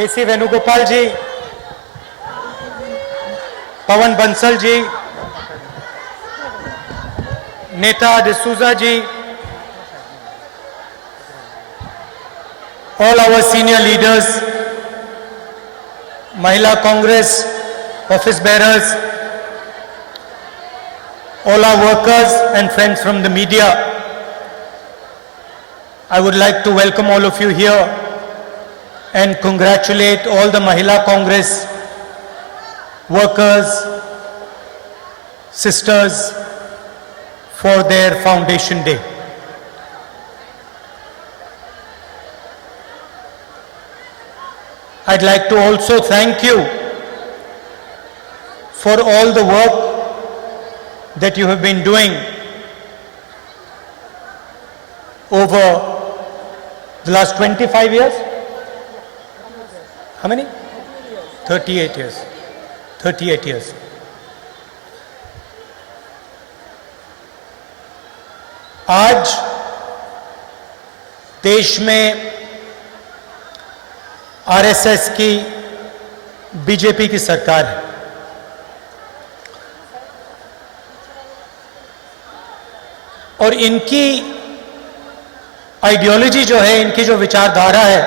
केसी वेणुगोपाल जी, पवन बंसल जी, नेता डिसूजा जी, all our senior leaders, Mahila Congress office bearers, all our workers and friends from the media, I would like to welcome all of you here and congratulate all the Mahila Congress workers, sisters for their foundation day. I'd like to also thank you for all the work that you have been doing over the last 25 years. How many? 38 years. 38 years. आज देश में RSS की BJP की सरकार है और इनकी ideology जो है, इनकी जो विचारधारा है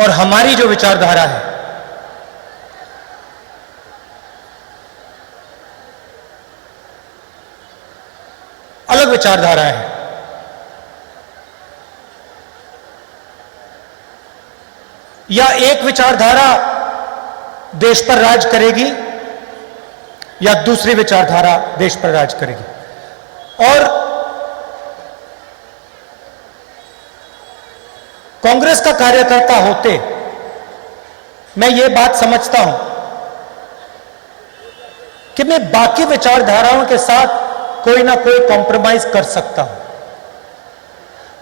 और हमारी जो विचारधारा है, अलग विचारधारा है। या एक विचारधारा देश पर राज करेगी या दूसरी विचारधारा देश पर राज करेगी। और कांग्रेस का कार्यकर्ता होते मैं ये बात समझता हूं कि मैं बाकी विचारधाराओं के साथ कोई ना कोई कॉम्प्रोमाइज कर सकता हूं,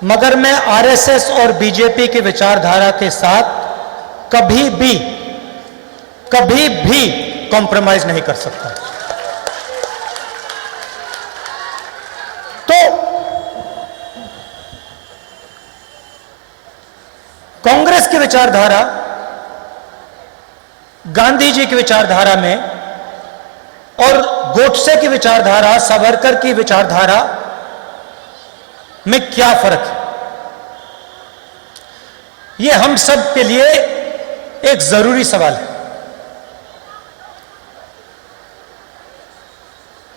मगर मैं आरएसएस और बीजेपी की विचारधारा के साथ कभी भी कॉम्प्रोमाइज नहीं कर सकता। तो कांग्रेस की विचारधारा, गांधी जी की विचारधारा में और गोडसे की विचारधारा, सावरकर की विचारधारा में क्या फर्क है, यह हम सब के लिए एक जरूरी सवाल है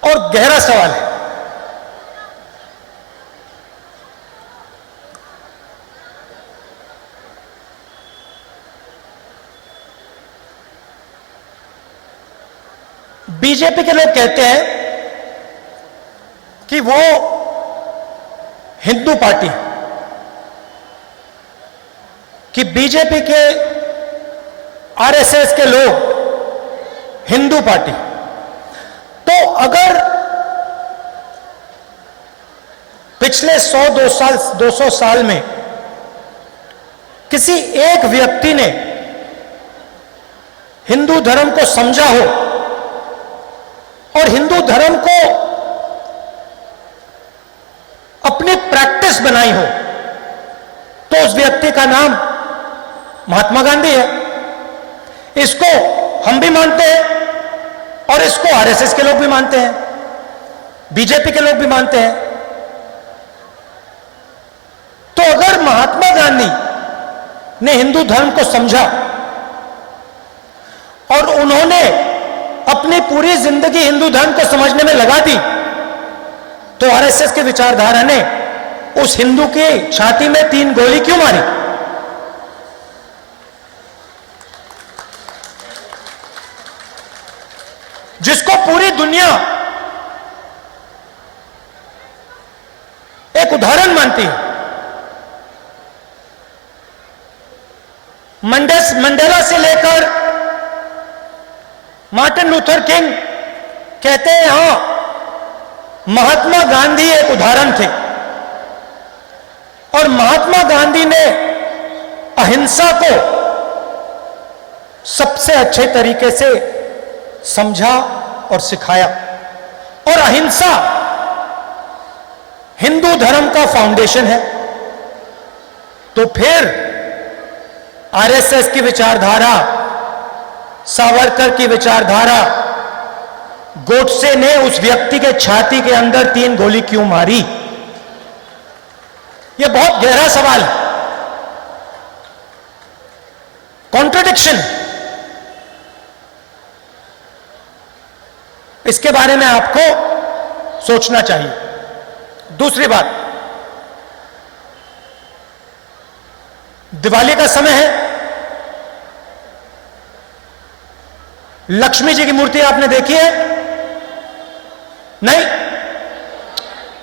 और गहरा सवाल है। बीजेपी के लोग कहते हैं कि वो हिंदू पार्टी है, कि बीजेपी के आरएसएस के लोग हिंदू पार्टी। तो अगर पिछले 100-200 साल में किसी एक व्यक्ति ने हिंदू धर्म को समझा हो और हिंदू धर्म को अपनी प्रैक्टिस बनाई हो, तो उस व्यक्ति का नाम महात्मा गांधी है। इसको हम भी मानते हैं और इसको आरएसएस के लोग भी मानते हैं, बीजेपी के लोग भी मानते हैं। तो अगर महात्मा गांधी ने हिंदू धर्म को समझा और उन्होंने अपनी पूरी जिंदगी हिंदू धर्म को समझने में लगा दी, तो आरएसएस की विचारधारा ने उस हिंदू की छाती में 3 गोली क्यों मारी? जिसको पूरी दुनिया एक उदाहरण मानती है। मंडेला से लेकर मार्टिन लूथर किंग कहते हैं, हां, महात्मा गांधी एक उदाहरण थे और महात्मा गांधी ने अहिंसा को सबसे अच्छे तरीके से समझा और सिखाया। और अहिंसा हिंदू धर्म का फाउंडेशन है। तो फिर आरएसएस की विचारधारा, सावरकर की विचारधारा, गोडसे ने उस व्यक्ति के छाती के अंदर 3 गोली क्यों मारी? यह बहुत गहरा सवाल है। कॉन्ट्रडिक्शन, इसके बारे में आपको सोचना चाहिए। दूसरी बात, दिवाली का समय है, लक्ष्मी जी की मूर्ति आपने देखी है? नहीं?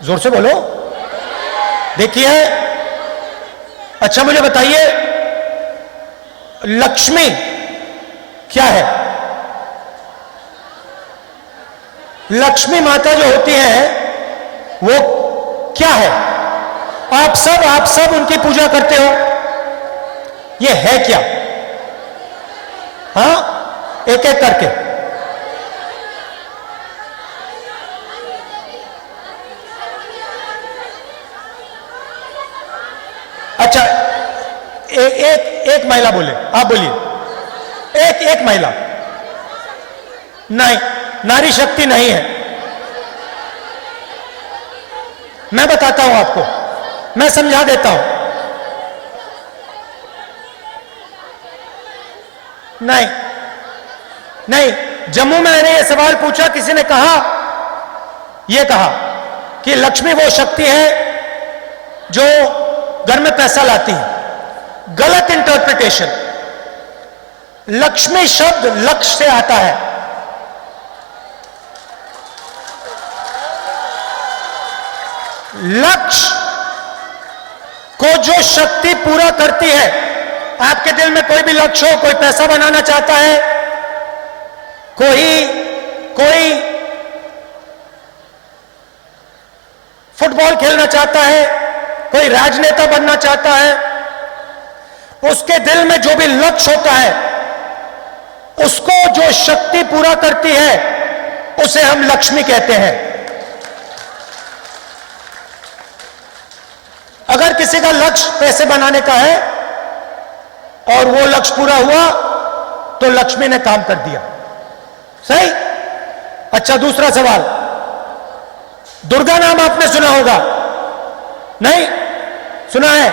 जोर से बोलो। देखी है? अच्छा मुझे बताइए, लक्ष्मी क्या है? लक्ष्मी माता जो होती है वो क्या है? आप सब उनकी पूजा करते हो, ये है क्या? हां, एक एक करके। अच्छा, एक महिला बोले, आप बोलिए। एक महिला। नहीं, नारी शक्ति नहीं है। मैं बताता हूं आपको, मैं समझा देता हूं। नहीं नहीं, जम्मू में मैंने यह सवाल पूछा, किसी ने कहा, यह कहा कि लक्ष्मी वो शक्ति है जो घर में पैसा लाती है। गलत इंटरप्रिटेशन। लक्ष्मी शब्द लक्ष्य से आता है। लक्ष्य को जो शक्ति पूरा करती है, आपके दिल में कोई भी लक्ष्य हो, कोई पैसा बनाना चाहता है, कोई फुटबॉल खेलना चाहता है, कोई राजनेता बनना चाहता है, उसके दिल में जो भी लक्ष्य होता है, उसको जो शक्ति पूरा करती है, उसे हम लक्ष्मी कहते हैं। अगर किसी का लक्ष्य पैसे बनाने का है और वो लक्ष्य पूरा हुआ तो लक्ष्मी ने काम कर दिया। सही? अच्छा, दूसरा सवाल, दुर्गा नाम आपने सुना होगा? नहीं सुना है?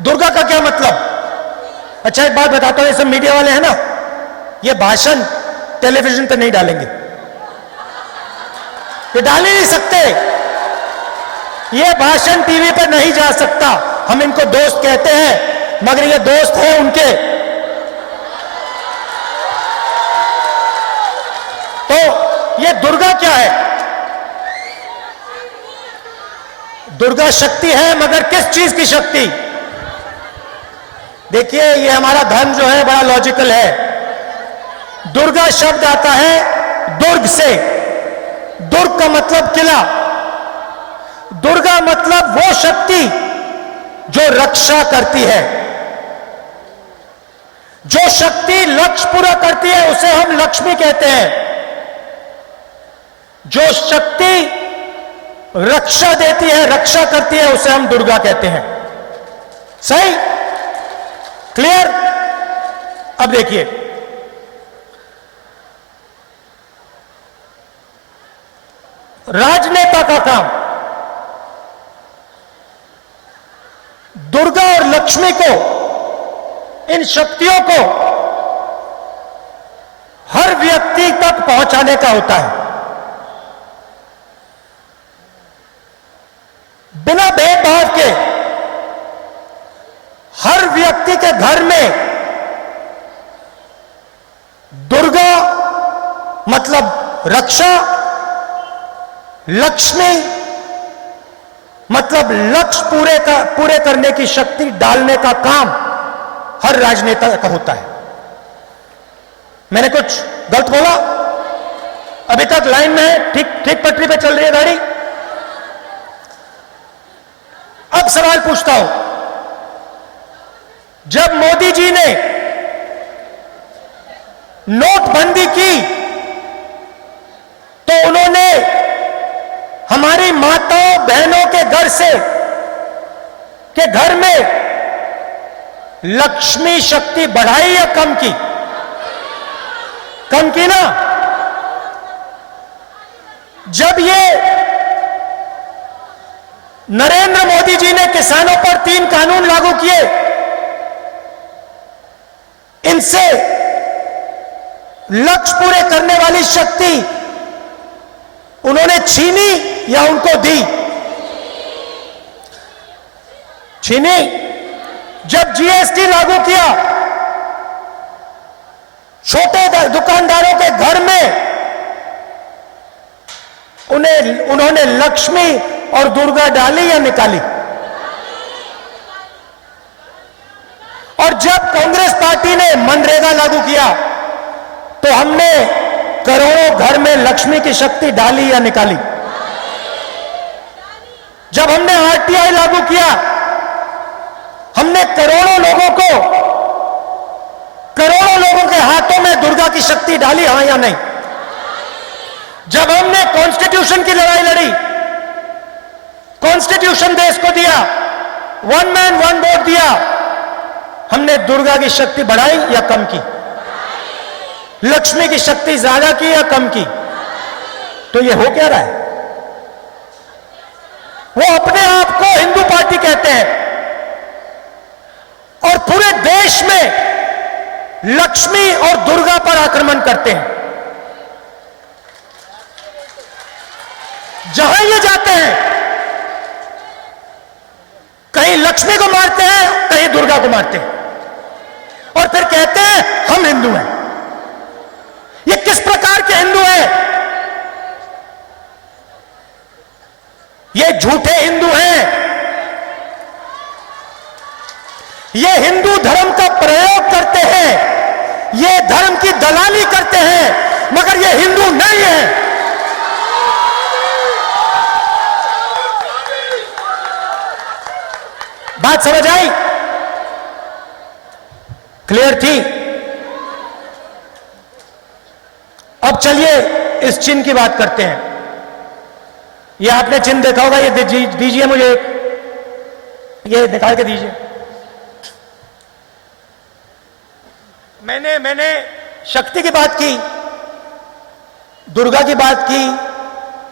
दुर्गा का क्या मतलब? अच्छा, एक बात बताता हूं, ये सब मीडिया वाले हैं ना, ये भाषण टेलीविजन पर नहीं डालेंगे, ये डाल ही नहीं सकते। ये भाषण टीवी पर नहीं जा सकता। हम इनको दोस्त कहते हैं, मगर ये दोस्त हैं उनके। तो ये दुर्गा क्या है? दुर्गा शक्ति है, मगर किस चीज की शक्ति? देखिए, ये हमारा धर्म जो है बड़ा लॉजिकल है। दुर्गा शब्द आता है दुर्ग से। दुर्ग का मतलब किला। दुर्गा मतलब वो शक्ति जो रक्षा करती है। जो शक्ति लक्ष्य पूरा करती है उसे हम लक्ष्मी कहते हैं। जो शक्ति रक्षा देती है, रक्षा करती है, उसे हम दुर्गा कहते हैं। सही? क्लियर? अब देखिए, राजनेता का काम दुर्गा और लक्ष्मी को, इन शक्तियों को हर व्यक्ति तक पहुंचाने का होता है। बिना भेदभाव के हर व्यक्ति के घर में दुर्गा मतलब रक्षा, लक्ष्मी मतलब लक्ष्य पूरे करने की शक्ति डालने का काम हर राजनेता का होता है। मैंने कुछ गलत बोला? अभी तक लाइन में है, ठीक पटरी पे चल रही है गाड़ी। अब सवाल पूछता हूं, जब मोदी जी ने नोटबंदी की तो उन्होंने हमारी माताओं बहनों के घर में लक्ष्मी शक्ति बढ़ाई या कम की? कम की ना। जब ये नरेंद्र मोदी जी ने किसानों पर 3 कानून लागू किए, इनसे लक्ष्य पूरे करने वाली शक्ति उन्होंने छीनी या उनको दी? छीनी। जब जीएसटी लागू किया, छोटे दुकानदारों के घर में उन्होंने लक्ष्मी और दुर्गा डाली या निकाली? और जब कांग्रेस पार्टी ने मनरेगा लागू किया, तो हमने करोड़ों घर में लक्ष्मी की शक्ति डाली या निकाली? जब हमने आरटीआई लागू किया, हमने करोड़ों लोगों के हाथों में दुर्गा की शक्ति डाली, हां या नहीं? जब हमने कॉन्स्टिट्यूशन की लड़ाई लड़ी, कॉन्स्टिट्यूशन देश को दिया, 1 मैन 1 वोट दिया, हमने दुर्गा की शक्ति बढ़ाई या कम की? लक्ष्मी की शक्ति ज्यादा की या कम की? तो ये हो क्या रहा है? वो अपने आप को हिंदू पार्टी कहते हैं और पूरे देश में लक्ष्मी और दुर्गा पर आक्रमण करते हैं। जहां ये जाते हैं, कहीं लक्ष्मी को मारते हैं, कहीं दुर्गा को मारते हैं, और फिर कहते हैं हम हिंदू हैं। ये किस प्रकार के हिंदू हैं? ये झूठे हिंदू हैं। ये हिंदू धर्म का प्रयोग करते हैं, ये धर्म की दलाली करते हैं, मगर ये हिंदू नहीं है। बात समझ आई? क्लियर थी? अब चलिए इस चिन्ह की बात करते हैं। ये आपने चिन्ह देखा होगा, ये दीजिए मुझे, ये निकाल के दीजिए। मैंने शक्ति की बात की, दुर्गा की बात की,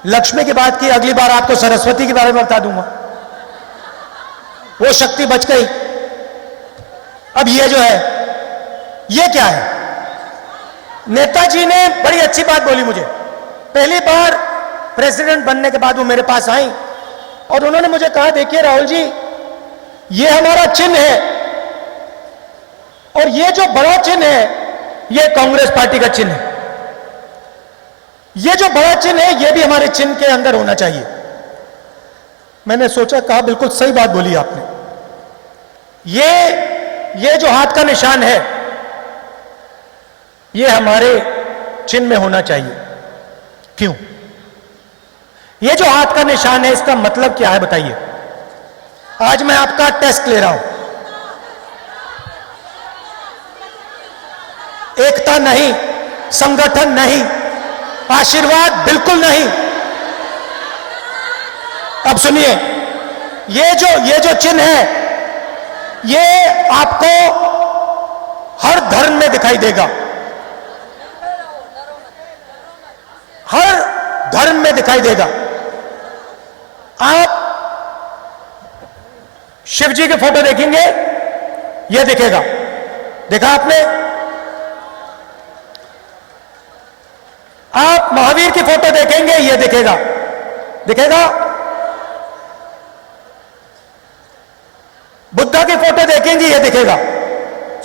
लक्ष्मी की बात की। अगली बार आपको सरस्वती के बारे में बता दूंगा, वो शक्ति बच गई। अब ये जो है, ये क्या है? नेताजी ने बड़ी अच्छी बात बोली मुझे। पहली बार प्रेसिडेंट बनने के बाद वो मेरे पास आई और उन्होंने मुझे कहा, देखिए राहुल जी, ये हमारा चिन्ह है और ये जो बड़ा चिन्ह है, ये कांग्रेस पार्टी का चिन्ह है। ये जो बड़ा चिन्ह है, ये भी हमारे चिन्ह के अंदर होना चाहिए। मैंने सोचा, कहा बिल्कुल सही बात बोली आपने। ये जो हाथ का निशान है, ये हमारे चिन्ह में होना चाहिए। क्यों? ये जो हाथ का निशान है, इसका मतलब क्या है बताइए? आज मैं आपका टेस्ट ले रहा हूं। एकता नहीं, संगठन नहीं, आशीर्वाद बिल्कुल नहीं। अब सुनिए, ये जो चिन्ह है, ये आपको हर धर्म में दिखाई देगा, हर धर्म में दिखाई देगा। आप शिव जी के फोटो देखेंगे, यह दिखेगा। देखा आपने? आप महावीर की फोटो देखेंगे, यह दिखेगा। दिखेगा? बुद्धा की फोटो देखेंगे, यह दिखेगा।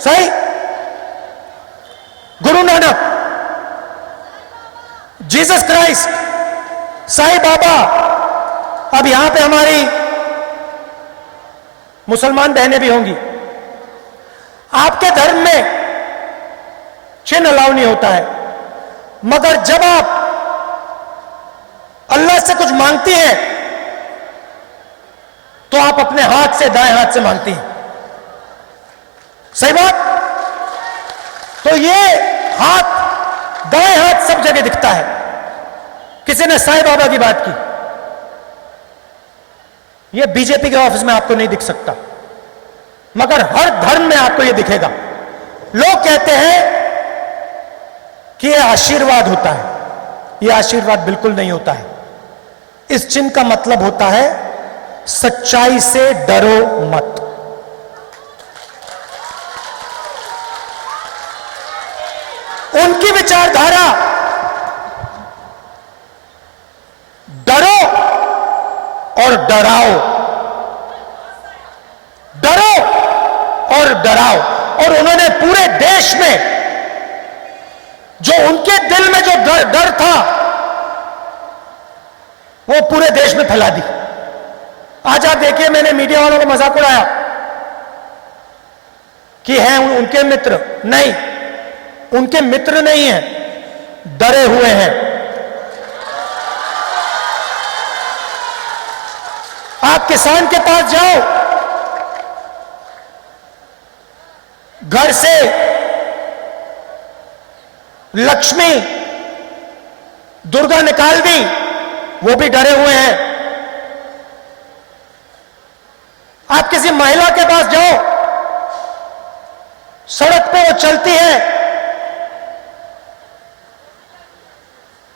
सही? Guru Nanak, Jesus Christ, Sai Baba. अब यहां पे हमारी मुसलमान बहनें भी होंगी। आपके धर्म में चिन्ह अलाउ नहीं होता है, मगर जब आप अल्लाह से कुछ मांगती हैं, तो आप अपने हाथ से, दाएं हाथ से मांगती हैं। सही बात? तो ये हाथ, दाएं हाथ सब जगह दिखता है। किसी ने साईं बाबा की बात की, ये बीजेपी के ऑफिस में आपको नहीं दिख सकता, मगर हर धर्म में आपको यह दिखेगा। लोग कहते हैं कि यह आशीर्वाद होता है। यह आशीर्वाद बिल्कुल नहीं होता है। इस चिन्ह का मतलब होता है सच्चाई से डरो मत। उनकी विचारधारा डरो और डराओ, डरो और डराओ। और उन्होंने पूरे देश में जो उनके दिल में जो डर था वो पूरे देश में फैला दी। आज आप देखिए, मैंने मीडिया वालों को मजाक उड़ाया कि हैं उनके मित्र। नहीं, उनके मित्र नहीं हैं, डरे हुए हैं। आप किसान के पास जाओ, घर से लक्ष्मी दुर्गा निकाल दी, वो भी डरे हुए हैं। आप किसी महिला के पास जाओ, सड़क पे वो चलती है,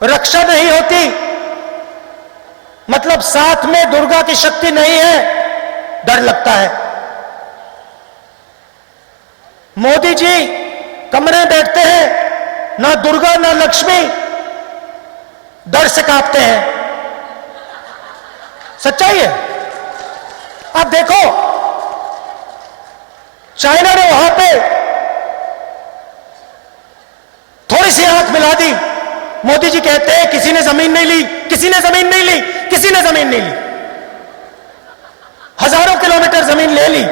रक्षा नहीं होती, मतलब साथ में दुर्गा की शक्ति नहीं है, डर लगता है। मोदी जी कमरे में बैठते हैं, ना दुर्गा ना लक्ष्मी, डर से कांपते हैं। सच्चाई है। आप देखो, चाइना ने वहां पे थोड़ी सी आंख मिला दी। मोदी जी कहते हैं किसी ने जमीन नहीं ली, किसी ने जमीन नहीं ली, किसी ने जमीन नहीं ली। हजारों किलोमीटर जमीन ले ली,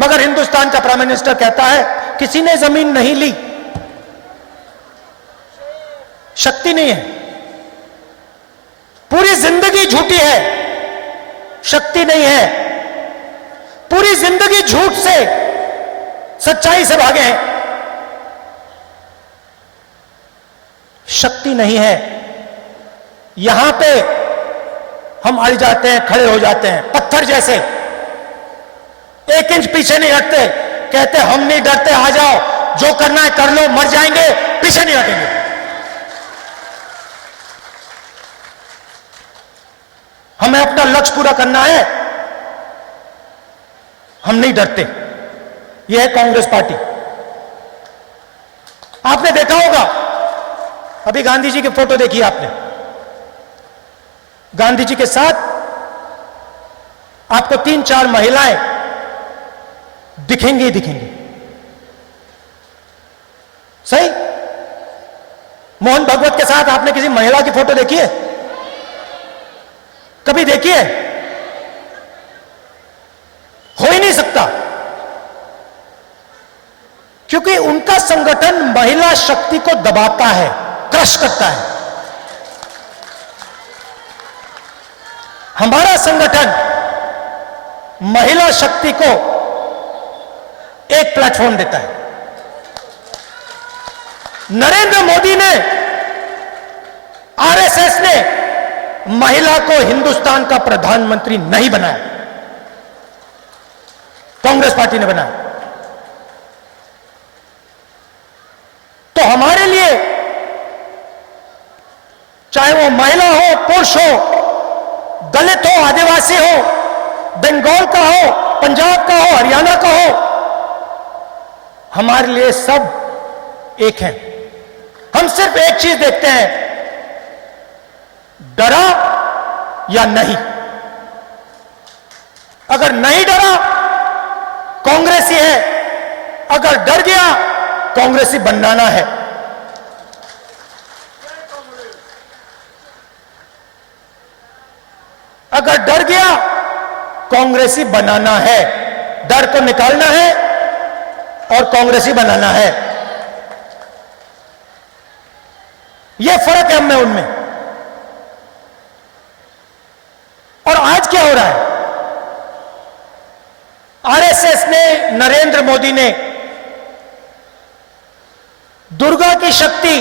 मगर हिंदुस्तान का प्राइम मिनिस्टर कहता है किसी ने जमीन नहीं ली। शक्ति नहीं है, पूरी जिंदगी झूठी है, शक्ति नहीं है। पूरी जिंदगी झूठ से, सच्चाई से भागे हैं, शक्ति नहीं है। यहां पे हम अड़ जाते हैं, खड़े हो जाते हैं पत्थर जैसे, 1 इंच पीछे नहीं हटते, कहते हम नहीं डरते, आ जाओ, जो करना है कर लो, मर जाएंगे, पीछे नहीं हटेंगे। हमें अपना लक्ष्य पूरा करना है, हम नहीं डरते। यह है कांग्रेस पार्टी। आपने देखा होगा, अभी गांधी जी की फोटो देखी आपने, गांधी जी के साथ आपको 3-4 महिलाएं दिखेंगी ही दिखेंगी। सही? मोहन भगवत के साथ आपने किसी महिला की फोटो देखी है? कभी देखी है? हो ही नहीं सकता, क्योंकि उनका संगठन महिला शक्ति को दबाता है, क्रश करता है। हमारा संगठन महिला शक्ति को एक प्लेटफॉर्म देता है। नरेंद्र मोदी ने, आरएसएस ने महिला को हिंदुस्तान का प्रधानमंत्री नहीं बनाया, कांग्रेस पार्टी ने बनाया। तो हमारे लिए चाहे वो महिला हो, पुरुष हो, दलित हो, आदिवासी हो, बंगाल का हो, पंजाब का हो, हरियाणा का हो, हमारे लिए सब एक हैं। हम सिर्फ एक चीज देखते हैं, डरा या नहीं। अगर नहीं डरा, कांग्रेसी है, अगर डर गया, कांग्रेसी बनाना है। अगर डर गया, कांग्रेसी बनाना है। डर को निकालना है और कांग्रेसी बनाना है। यह फर्क है हम में उनमें। और आज क्या हो रहा है? आरएसएस ने, नरेंद्र मोदी ने दुर्गा की शक्ति,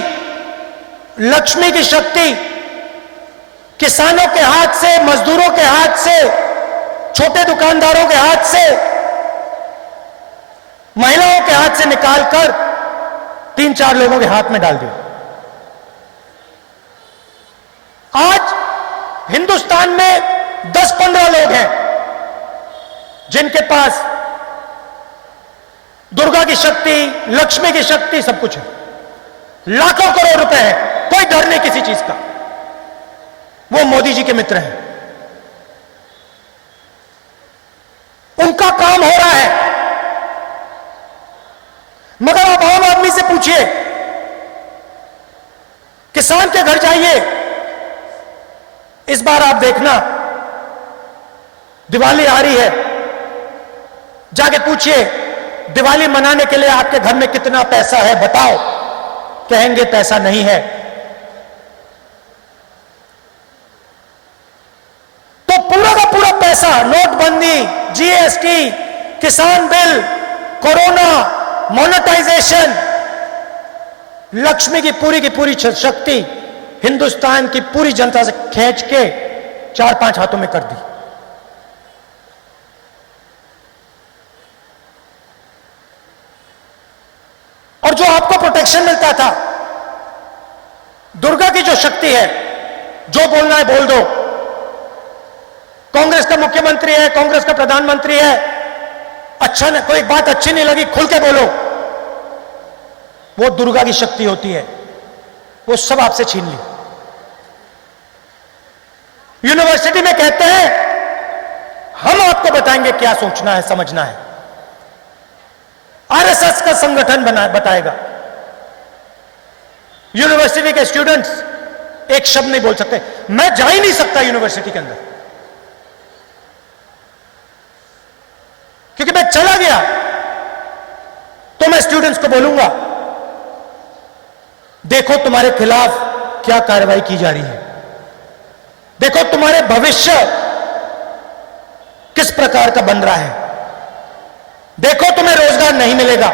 लक्ष्मी की शक्ति किसानों के हाथ से, मजदूरों के हाथ से, छोटे दुकानदारों के हाथ से से निकालकर 3-4 लोगों के हाथ में डाल दिया। आज हिंदुस्तान में 10-15 लोग हैं जिनके पास दुर्गा की शक्ति, लक्ष्मी की शक्ति, सब कुछ है। लाखों करोड़ रुपए है, कोई डर नहीं किसी चीज का। वो मोदी जी के मित्र हैं, उनका काम हो रहा है। मगर आप आम आदमी से पूछिए, किसान के घर जाइए, इस बार आप देखना दिवाली आ रही है, जाके पूछिए दिवाली मनाने के लिए आपके घर में कितना पैसा है, बताओ। कहेंगे पैसा नहीं है। तो पूरा का पूरा पैसा, नोटबंदी, जीएसटी, किसान बिल, कोरोना, मोनेटाइजेशन, लक्ष्मी की पूरी शक्ति हिंदुस्तान की पूरी जनता से खींच के 4-5 हाथों में कर दी। और जो आपको प्रोटेक्शन मिलता था, दुर्गा की जो शक्ति है, जो बोलना है बोल दो। कांग्रेस का मुख्यमंत्री है, कांग्रेस का प्रधानमंत्री है, अच्छा नहीं, कोई बात अच्छी नहीं लगी, खुल के बोलो। वो दुर्गा की शक्ति होती है, वो सब आपसे छीन ली। यूनिवर्सिटी में कहते हैं हम आपको बताएंगे क्या सोचना है, समझना है। आरएसएस का संगठन बताएगा। यूनिवर्सिटी के स्टूडेंट्स एक शब्द नहीं बोल सकते। मैं जा ही नहीं सकता यूनिवर्सिटी के अंदर, क्योंकि मैं चला गया तो मैं स्टूडेंट्स को बोलूंगा, देखो तुम्हारे खिलाफ क्या कार्रवाई की जा रही है, देखो तुम्हारे भविष्य किस प्रकार का बन रहा है, देखो तुम्हें रोजगार नहीं मिलेगा,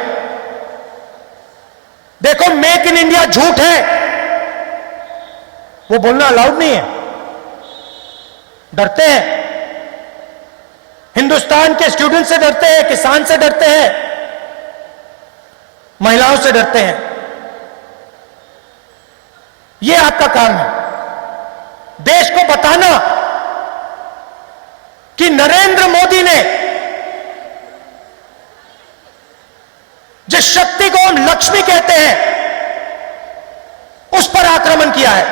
देखो मेक इन इंडिया झूठ है। वो बोलना अलाउड नहीं है, डरते हैं। हिंदुस्तान के स्टूडेंट से डरते हैं, किसान से डरते हैं, महिलाओं से डरते हैं। यह आपका काम है, देश को बताना कि नरेंद्र मोदी ने जिस शक्ति को हम लक्ष्मी कहते हैं उस पर आक्रमण किया है,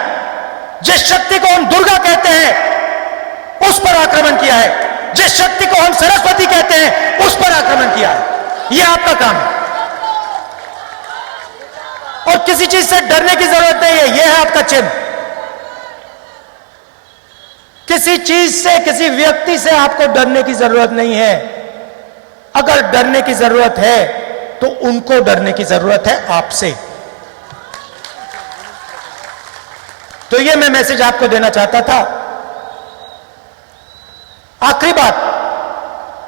जिस शक्ति को हम दुर्गा कहते हैं उस पर आक्रमण किया है, जिस शक्ति को हम सरस्वती कहते हैं उस पर आक्रमण किया है। यह आपका काम है और किसी चीज से डरने की जरूरत नहीं है। यह है आपका चिन्ह। किसी चीज से, किसी व्यक्ति से आपको डरने की जरूरत नहीं है। अगर डरने की जरूरत है तो उनको डरने की जरूरत है, आपसे। तो यह मैं मैसेज आपको देना चाहता था। आखिरी बात,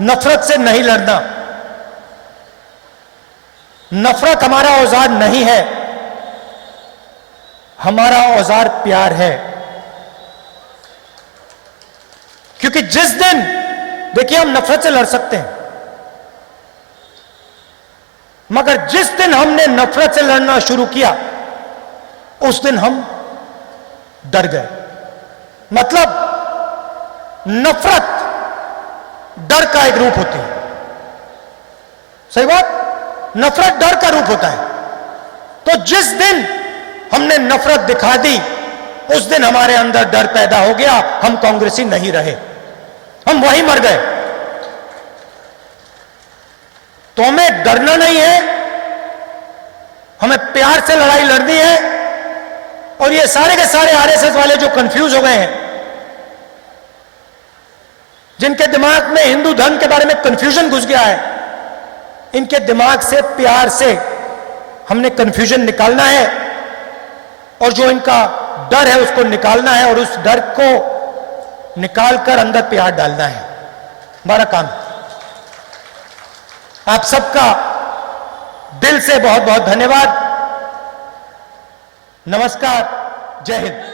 नफरत से नहीं लड़ना। नफरत हमारा औजार नहीं है, हमारा औजार प्यार है। क्योंकि जिस दिन, देखिए, हम नफरत से लड़ सकते हैं, मगर जिस दिन हमने नफरत से लड़ना शुरू किया उस दिन हम डर गए। मतलब नफरत डर का एक रूप होती है। सही बात, नफरत डर का रूप होता है। तो जिस दिन हमने नफरत दिखा दी उस दिन हमारे अंदर डर पैदा हो गया, हम कांग्रेसी नहीं रहे, हम वहीं मर गए। तो हमें डरना नहीं है, हमें प्यार से लड़ाई लड़नी है। और ये सारे के सारे आरएसएस वाले जो कंफ्यूज हो गए हैं, जिनके दिमाग में हिंदू धर्म के बारे में कंफ्यूजन घुस गया है, इनके दिमाग से प्यार से हमने कंफ्यूजन निकालना है और जो इनका डर है उसको निकालना है और उस डर को निकालकर अंदर प्यार डालना है। हमारा काम। आप सबका दिल से बहुत बहुत धन्यवाद। नमस्कार, जय हिंद।